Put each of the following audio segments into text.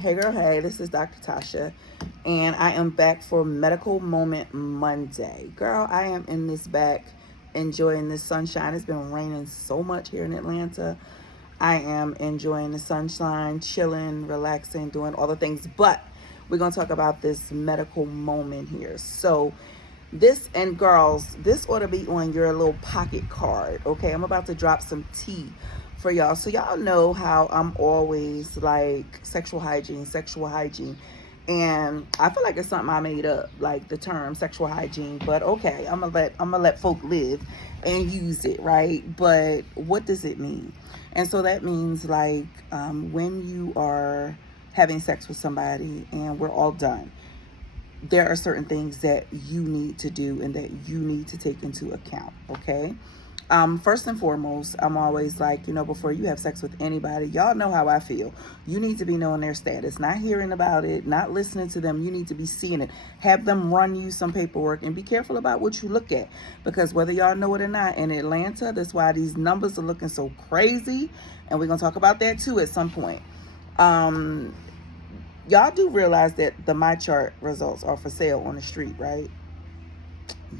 Hey girl, hey, this is Dr. Tasha, and I am back for Medical Moment Monday. Girl, I am in this back enjoying the sunshine. It's been raining so much here in Atlanta. I am enjoying the sunshine, chilling, relaxing, doing all the things, but we're going to talk about this medical moment here. So, this and girls, this ought to be on your little pocket card. Okay, I'm about to drop some tea for y'all. So y'all know how I'm always like sexual hygiene, sexual hygiene. And I feel like it's something I made up, like the term sexual hygiene. But okay, I'm gonna let folk live and use it, right? But what does it mean? And so that means like when you are having sex with somebody and we're all done, there are certain things that you need to do and that you need to take into account. Okay. First and foremost, I'm always like, before you have sex with anybody, y'all know how I feel. You need to be knowing their status, not hearing about it, not listening to them. You need to be seeing it. Have them run you some paperwork and be careful about what you look at, because whether y'all know it or not, in Atlanta, that's why these numbers are looking so crazy. And we're going to talk about that too at some point. Y'all do realize that the My Chart results are for sale on the street, right?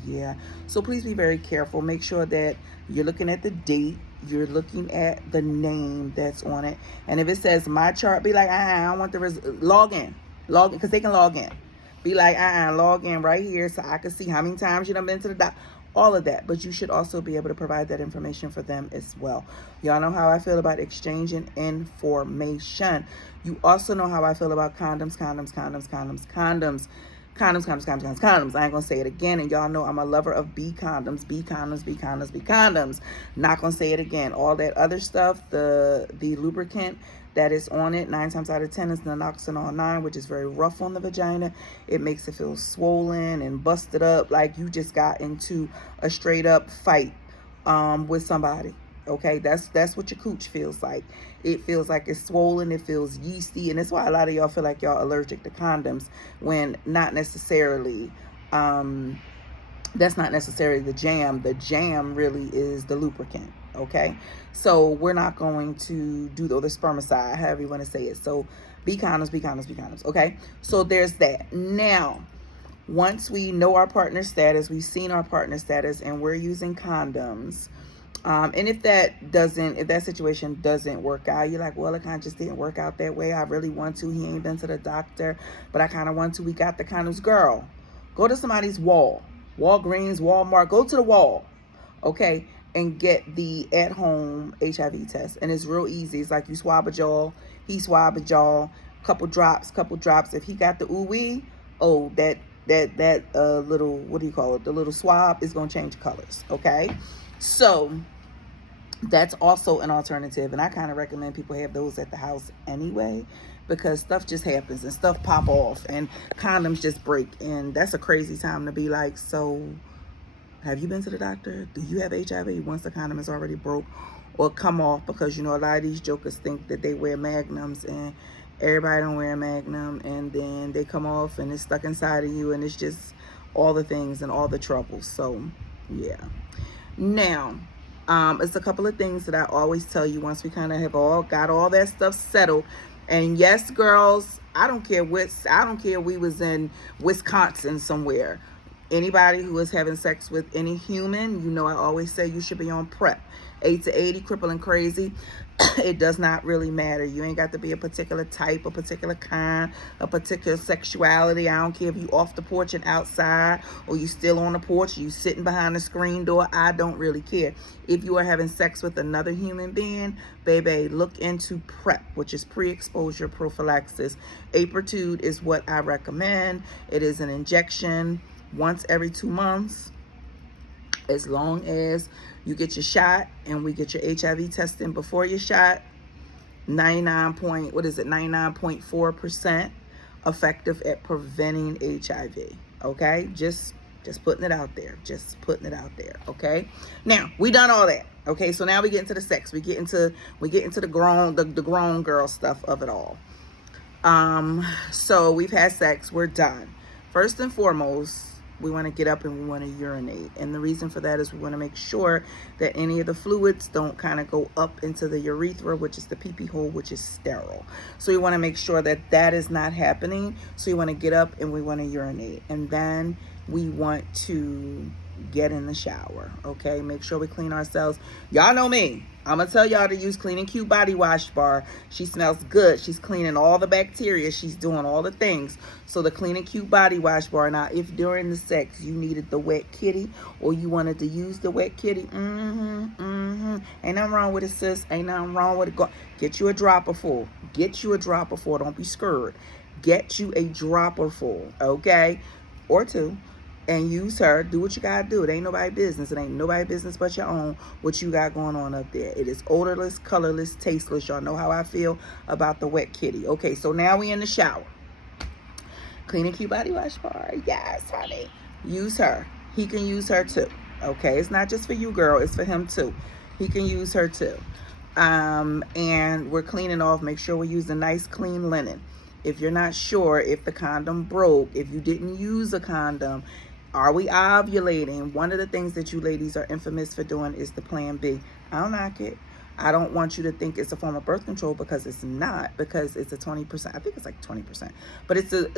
Yeah. So please be very careful. Make sure that you're looking at the date. You're looking at the name that's on it. And if it says My Chart, be like, I don't want the log in. Log in, because they can log in. Be like, log in right here so I can see how many times you done been to the doctor. All of that. But you should also be able to provide that information for them as well. Y'all know how I feel about exchanging information. You also know how I feel about condoms, condoms, condoms, condoms, condoms. Condoms, condoms, condoms, condoms, condoms. I ain't gonna say it again. And y'all know I'm a lover of B condoms, B condoms, B condoms, B condoms. Not gonna say it again. All that other stuff, the lubricant that is on it, 9 times out of 10 is the Noxenol 9, which is very rough on the vagina. It makes it feel swollen and busted up, like you just got into a straight up fight with somebody. Okay, that's what your cooch feels like. It feels like it's swollen, it feels yeasty, and that's why a lot of y'all feel like y'all allergic to condoms when not necessarily. That's not necessarily the jam. The jam really is the lubricant. Okay, so we're not going to do the spermicide, however you want to say it. So be condoms, be condoms, be condoms. Okay, so there's that. Now, once we know our partner status, we've seen our partner status, and we're using condoms. And if that situation doesn't work out, you're like, well, it kind of just didn't work out that way. I really want to. He ain't been to the doctor, but I kind of want to. We got the condoms. Girl, go to somebody's wall. Walgreens, Walmart, go to the wall. Okay, and get the at-home HIV test. And it's real easy. It's like you swab a jaw, he swab a jaw, couple drops. If he got the ooh-wee, oh, that little, what do you call it? The little swab is going to change colors. Okay, so that's also an alternative, and I kind of recommend people have those at the house anyway, because stuff just happens and stuff pop off and condoms just break, and that's a crazy time to be like, so have you been to the doctor? Do you have HIV? Once the condom is already broke or come off, because a lot of these jokers think that they wear magnums, and everybody don't wear a magnum, and then they come off and it's stuck inside of you, and it's just all the things and all the troubles. So yeah. Now, it's a couple of things that I always tell you once we kind of have all got all that stuff settled. And yes, girls, I don't care we was in Wisconsin somewhere. Anybody who is having sex with any human, I always say you should be on PrEP. 8 to 80, crippling crazy. It does not really matter. You ain't got to be a particular type, a particular kind, a particular sexuality. I don't care if you off the porch and outside, or you still on the porch, you sitting behind the screen door. I don't really care. If you are having sex with another human being, baby, look into PrEP, which is pre-exposure prophylaxis. Apretude is what I recommend. It is an injection once every 2 months. As long as you get your shot and we get your HIV testing before your shot, 99.4% effective at preventing HIV. Okay, just putting it out there. Okay. Now we done all that. Okay, so now we get into the sex. We get into the grown girl stuff of it all. So we've had sex. We're done. First and foremost, we want to get up and we want to urinate. And the reason for that is we want to make sure that any of the fluids don't kind of go up into the urethra, which is the pee-pee hole, which is sterile. So we want to make sure that that is not happening. So we want to get up and we want to urinate. And then we want to get in the shower. Okay, make sure we clean ourselves. Y'all know me, I'm gonna tell y'all to use Clean and Cute body wash bar. She smells good. She's cleaning all the bacteria. She's doing all the things. So the Clean and Cute body wash bar. Now, if during the sex you needed the wet kitty or you wanted to use the wet kitty, ain't nothing wrong with it, sis. Ain't nothing wrong with it. Get you a dropper full. Get you a dropper full. Don't be scared. Get you a dropper full, okay, or two. And use her. Do what you gotta do. It ain't nobody's business. It ain't nobody's business but your own, what you got going on up there. It is odorless, colorless, tasteless. Y'all know how I feel about the wet kitty. Okay, so now we in the shower. Clean and Cute body wash bar. Yes, honey. Use her. He can use her too. Okay, it's not just for you, girl. It's for him too. He can use her too. And we're cleaning off. Make sure we're using nice, clean linen. If you're not sure if the condom broke, if you didn't use a condom, are we ovulating? One of the things that you ladies are infamous for doing is the Plan B. I don't knock it. I don't want you to think it's a form of birth control, because it's not, because it's a 20%. I think it's like 20%. But it's a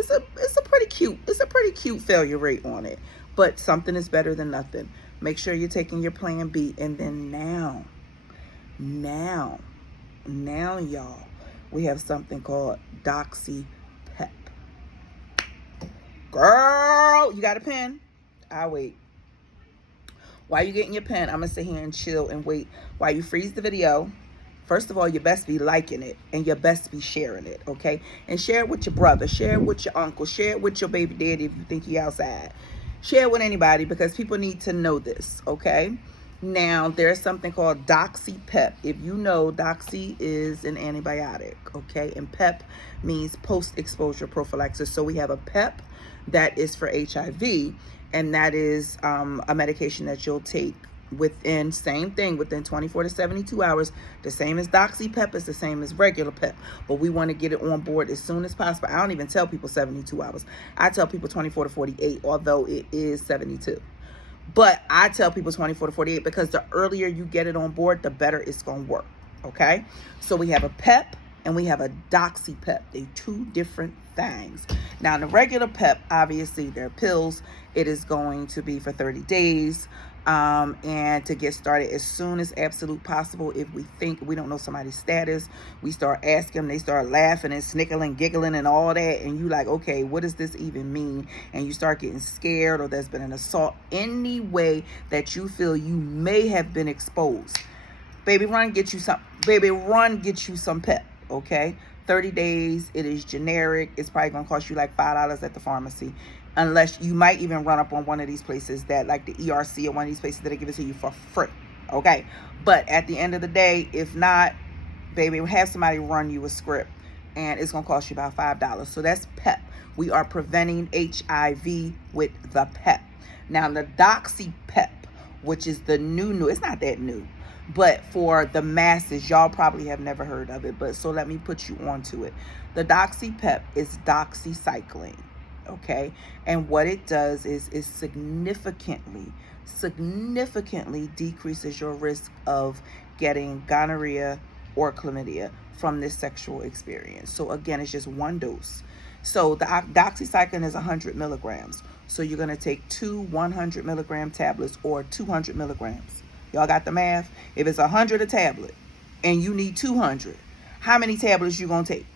pretty cute failure rate on it. But something is better than nothing. Make sure you're taking your Plan B. And then now y'all, we have something called Doxy Pep. Girl, you got a pen? I'll wait. While you getting your pen, I'm going to sit here and chill and wait while you freeze the video. First of all, you best be liking it and you best be sharing it, okay? And share it with your brother. Share it with your uncle. Share it with your baby daddy if you think he outside. Share it with anybody, because people need to know this, okay? Now, there's something called Doxy Pep. If you know, Doxy is an antibiotic, okay? And PEP means post-exposure prophylaxis. So we have a PEP that is for HIV, and that is a medication that you'll take within, same thing, within 24 to 72 hours. The same as Doxy Pep is the same as regular PEP, but we want to get it on board as soon as possible. I don't even tell people 72 hours. I tell people 24 to 48, although it is 72. But I tell people 24 to 48 because the earlier you get it on board, the better it's going to work, okay? So we have a PEP and we have a Doxy Pep. They're two different things. Now, the regular PEP, obviously, they're pills. It is going to be for 30 days. And to get started as soon as absolute possible. If we think we don't know somebody's status, we start asking them, they start laughing and snickling, giggling and all that, and you like, okay, what does this even mean? And you start getting scared, or there's been an assault, any way that you feel you may have been exposed, baby, run get you some PEP, okay? 30 days. It is generic. It's probably gonna cost you like $5 at the pharmacy, unless you might even run up on one of these places that, like the ERC, or one of these places that give it to you for free, okay? But at the end of the day, if not, baby, have somebody run you a script, and it's gonna cost you about $5. So that's PEP. We are preventing HIV with the PEP. Now, the Doxy Pep, which is the new, it's not that new, but for the masses, y'all probably have never heard of it, but so let me put you onto it. The Doxy Pep is doxycycline, okay? And what it does is it significantly decreases your risk of getting gonorrhea or chlamydia from this sexual experience. So again, it's just one dose. So the doxycycline is 100 milligrams. So you're going to take 2 100 milligram tablets, or 200 milligrams. Y'all got the math? If it's 100 a tablet and you need 200, how many tablets you going to take?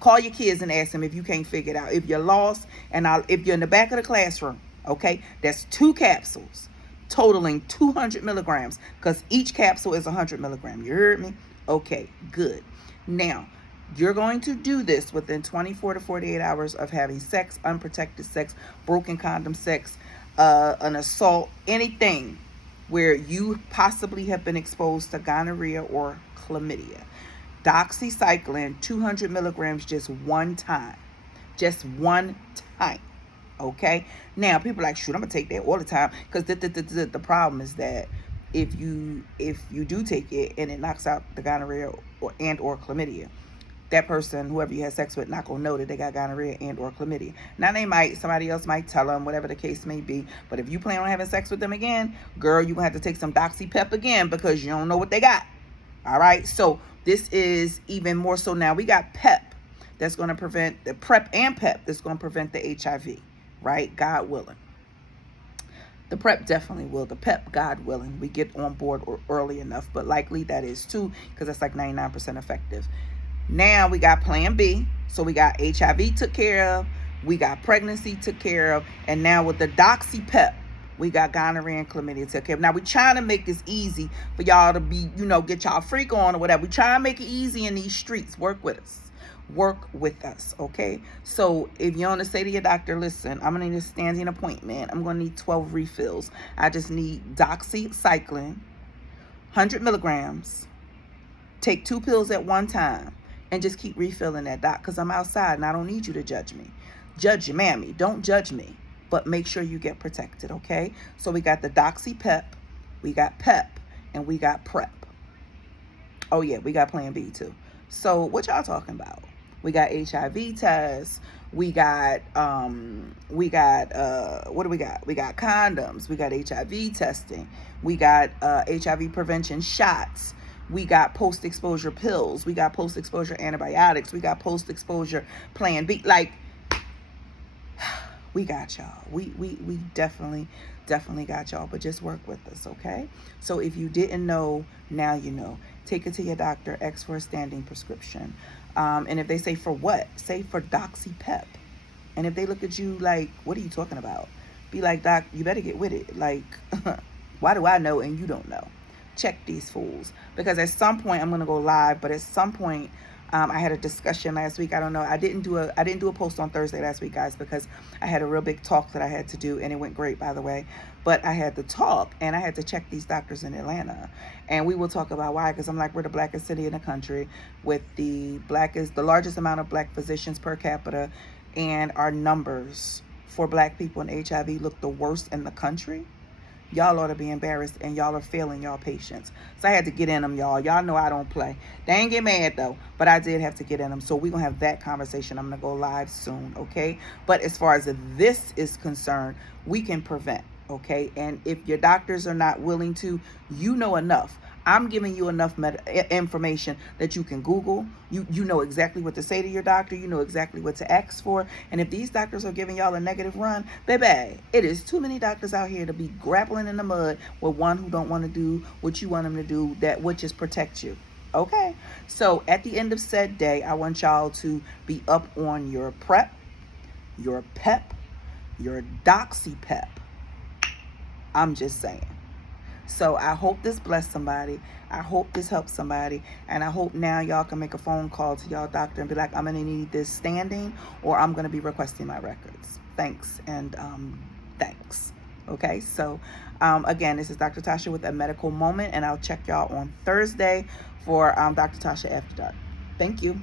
Call your kids and ask them if you can't figure it out. If you're lost, and if you're in the back of the classroom, okay, that's 2 capsules totaling 200 milligrams, because each capsule is 100 milligrams. You heard me? Okay, good. Now, you're going to do this within 24 to 48 hours of having sex, unprotected sex, broken condom sex, an assault, anything where you possibly have been exposed to gonorrhea or chlamydia. Doxycycline, 200 milligrams, just one time. Okay? Now, people are like, shoot, I'm going to take that all the time. Because the problem is that if you do take it and it knocks out the gonorrhea or chlamydia, that person, whoever you had sex with, not gonna know that they got gonorrhea and or chlamydia. Now they might, somebody else might tell them, whatever the case may be. But if you plan on having sex with them again, girl, you're gonna have to take some Doxy Pep again because you don't know what they got. All right, so this is even more so now. We got PEP that's gonna prevent the PrEP and PEP that's gonna prevent the HIV, right? God willing. The PrEP definitely will. The PEP, God willing, we get on board early enough, but likely that is too, because that's like 99% effective. Now we got plan B. So we got HIV took care of, we got pregnancy took care of, and now with the Doxy Pep, we got gonorrhea and chlamydia took care of. Now we trying to make this easy for y'all to be, get y'all freak on or whatever. We try to make it easy in these streets. Work with us. Work with us, okay? So if you want to say to your doctor, listen, I'm going to need a standing appointment. I'm going to need 12 refills. I just need doxycycline, 100 milligrams. Take 2 pills at one time and just keep refilling that, doc, because I'm outside and I don't need you to judge me. Judge your mammy. Don't judge me, but make sure you get protected, okay? So we got the Doxy Pep, we got PEP, and we got PrEP. Oh, yeah, we got plan B, too. So what y'all talking about? We got HIV tests. We got what do we got? We got condoms. We got HIV testing. We got HIV prevention shots. We got post-exposure pills. We got post-exposure antibiotics. We got post-exposure plan B. Like, we got y'all. We definitely got y'all, but just work with us, okay? So if you didn't know, now you know. Take it to your doctor, ask for a standing prescription. And if they say for what? Say for Doxy Pep. And if they look at you like, what are you talking about? Be like, doc, you better get with it. Like, why do I know and you don't know? Check these fools. Because at some point, I'm going to go live, but at some point, I had a discussion last week. I don't know. I didn't do a post on Thursday last week, guys, because I had a real big talk that I had to do, and it went great, by the way. But I had to talk, and I had to check these doctors in Atlanta, and we will talk about why. Because I'm like, we're the blackest city in the country with the largest amount of black physicians per capita, and our numbers for black people in HIV look the worst in the country. Y'all ought to be embarrassed, and y'all are failing y'all patients. So I had to get in them, y'all. Y'all know I don't play. They ain't get mad, though, but I did have to get in them. So we're going to have that conversation. I'm going to go live soon, okay? But as far as this is concerned, we can prevent, okay? And if your doctors are not willing to, you know enough. I'm giving you enough information that you can Google. You know exactly what to say to your doctor. You know exactly what to ask for. And if these doctors are giving y'all a negative run, baby, it is too many doctors out here to be grappling in the mud with one who don't want to do what you want them to do, that would just protect you. Okay? So at the end of said day, I want y'all to be up on your PrEP, your PEP, your Doxy Pep. I'm just saying. So I hope this blessed somebody. I hope this helps somebody. And I hope now y'all can make a phone call to y'all doctor and be like, I'm going to need this standing, or I'm going to be requesting my records. Thanks. And thanks. Okay. So again, this is Dr. Tasha with A Medical Moment, and I'll check y'all on Thursday for Dr. Tasha After Dark. Thank you.